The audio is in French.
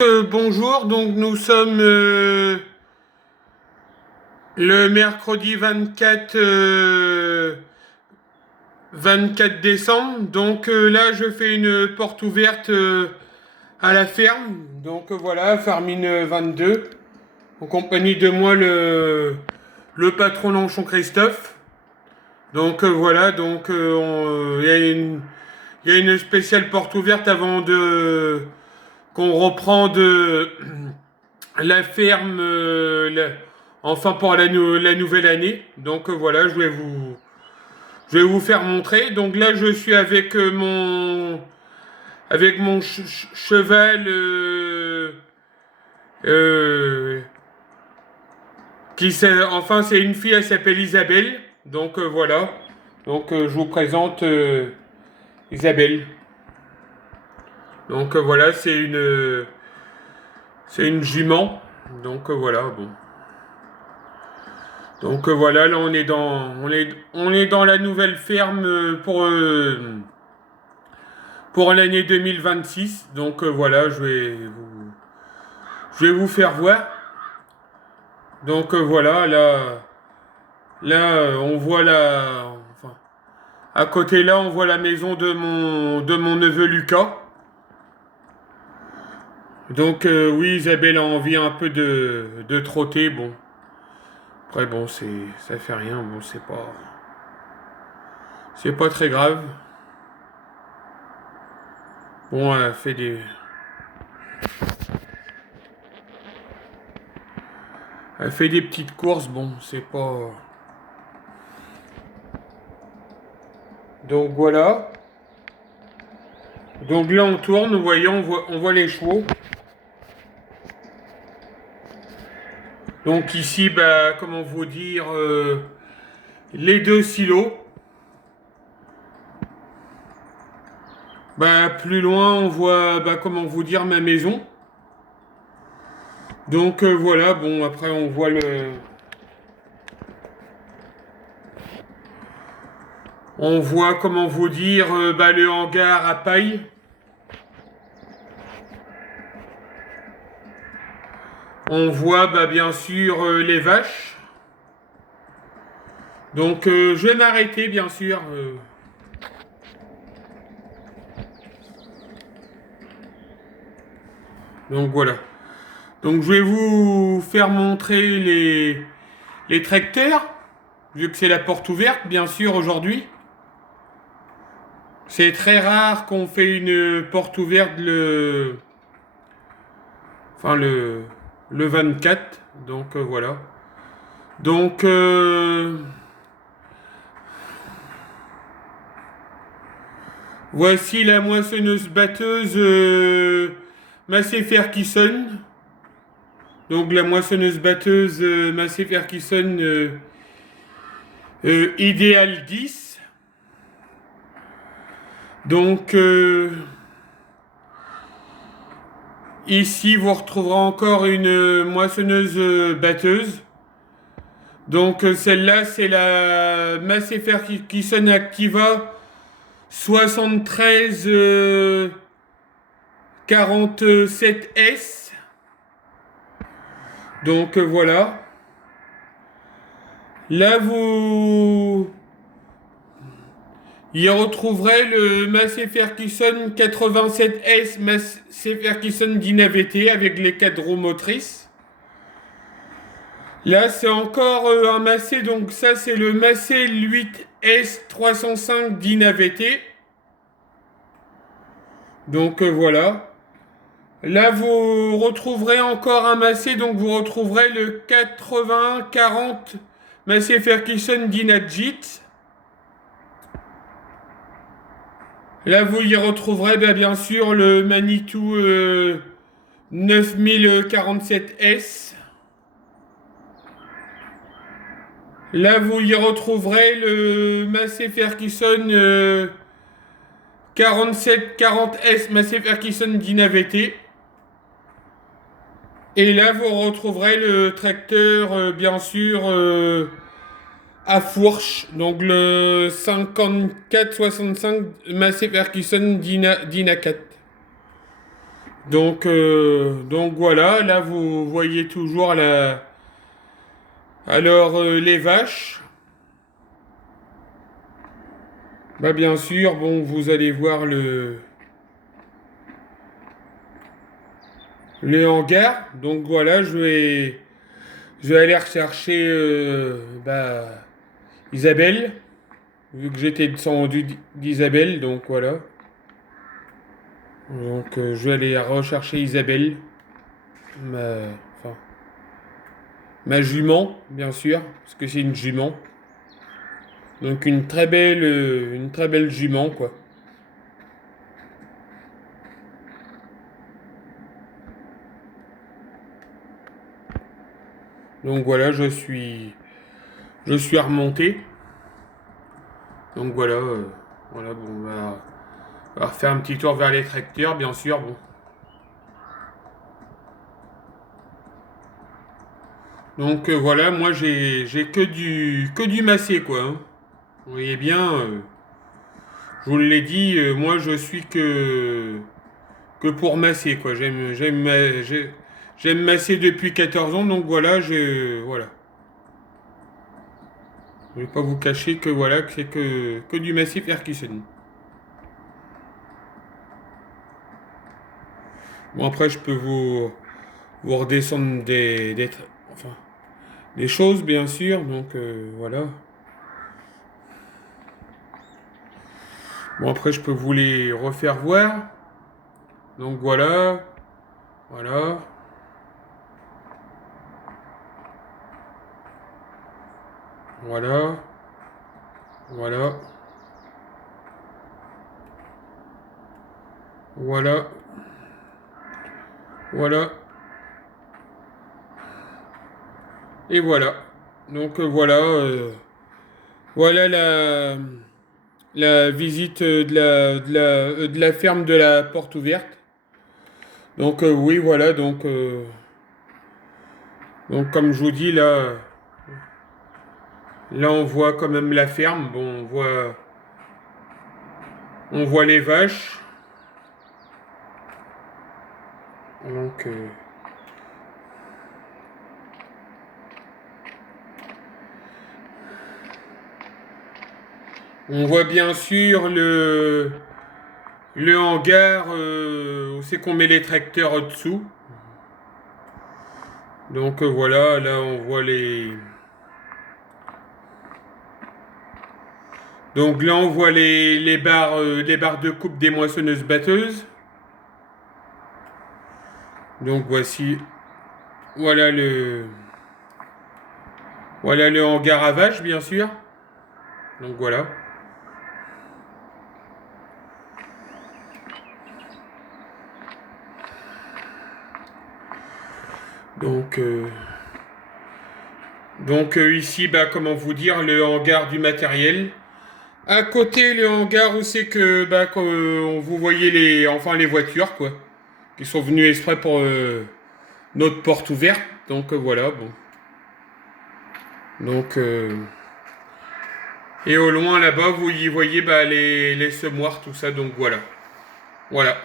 Bonjour, donc nous sommes le mercredi 24 décembre. Donc là, je fais une porte ouverte à la ferme. Donc voilà, Farmine 22. En compagnie de moi, le patron Lanchon Christophe. Donc voilà, donc il y a une spéciale porte ouverte avant de qu'on reprend de la ferme, enfin pour la nouvelle année. Donc voilà, je vais vous faire montrer. Donc là, je suis avec avec mon cheval, euh, enfin c'est une fille, elle s'appelle Isabelle. Donc voilà. Donc je vous présente Isabelle. Donc voilà, c'est une jument. Donc voilà, bon. Donc voilà, là on est dans la nouvelle ferme pour l'année 2026. Donc voilà, je vais vous faire voir. Donc voilà, on voit enfin, à côté là on voit la maison de mon neveu Lucas. Donc oui, Isabelle a envie un peu de trotter. Bon, après bon ça fait rien. Bon c'est pas très grave. Bon, elle fait des petites courses. Bon, c'est pas. Donc voilà. Donc là on tourne, vous voyez, on voit les chevaux. Donc ici, bah, comment vous dire, les deux silos. Bah, plus loin, on voit, bah, comment vous dire, ma maison. Donc voilà, bon, après on voit on voit, comment vous dire, bah, le hangar à paille. On voit, bah, bien sûr, les vaches. Donc je vais m'arrêter, bien sûr. Donc voilà. Donc je vais vous faire montrer les tracteurs, vu que c'est la porte ouverte, bien sûr, aujourd'hui. C'est très rare qu'on fait une porte ouverte enfin le 24. Donc voilà. Donc voici la moissonneuse batteuse Massey Ferguson. Donc la moissonneuse batteuse Massey Ferguson Idéal 10. Donc ici vous retrouverez encore une moissonneuse batteuse. Donc celle-là c'est la Massey Ferguson Activa 73 47S. Donc voilà. Là vous y retrouverez le Massey Ferguson 87S Massey Ferguson Dyna-VT avec les 4 roues motrices. Là c'est encore un Massey, donc ça c'est le Massey 8S 305 Dyna-VT. Donc voilà. Là, vous retrouverez encore un Massey, donc vous retrouverez le 80-40 Massey Ferguson Dynajit. Là, vous y retrouverez bien sûr le Manitou 9047S. Là, vous y retrouverez le Massey Ferguson 4740S Massey Ferguson Dyna-VT. Et là, vous retrouverez le tracteur, bien sûr, à fourche. Donc le 54-65 Massey Ferguson Dyna 4. Donc voilà, là vous voyez toujours la... Alors les vaches, bah bien sûr, bon vous allez voir le hangar. Donc voilà, je vais aller rechercher bah, Isabelle, vu que j'étais descendu d'Isabelle, donc voilà. Donc je vais aller rechercher Isabelle, ma, enfin, ma jument, bien sûr, parce que c'est une jument. Donc une très belle jument, quoi. Donc voilà, je suis remonté. Donc voilà, voilà, bon, on va refaire un petit tour vers les tracteurs, bien sûr, bon. Donc voilà, moi j'ai que du massé, quoi, hein. Vous voyez bien, je vous l'ai dit, moi je suis que pour masser, quoi. J'aime masser depuis 14 ans, donc voilà, voilà. Je vais pas vous cacher que voilà, que c'est que du massif Ferguson. Bon après je peux vous redescendre enfin, des choses bien sûr, donc voilà. Bon après je peux vous les refaire voir. Donc voilà, voilà, voilà, voilà, voilà, voilà, et voilà. Donc voilà la visite de la ferme de la porte ouverte. Donc oui, voilà, donc comme je vous dis là on voit quand même la ferme. Bon, on voit les vaches. Donc on voit bien sûr le hangar où c'est qu'on met les tracteurs au-dessous. Donc voilà, là on voit les... Donc là on voit les barres de coupe des moissonneuses-batteuses. Donc voici, voilà voilà le hangar à vaches bien sûr. Donc voilà. Donc, ici, bah, comment vous dire, le hangar du matériel. À côté, le hangar où c'est que bah, vous voyez enfin les voitures, quoi, qui sont venues exprès pour notre porte ouverte. Donc voilà, bon. Donc et au loin là-bas, vous y voyez bah, les semoirs, tout ça. Donc voilà, voilà.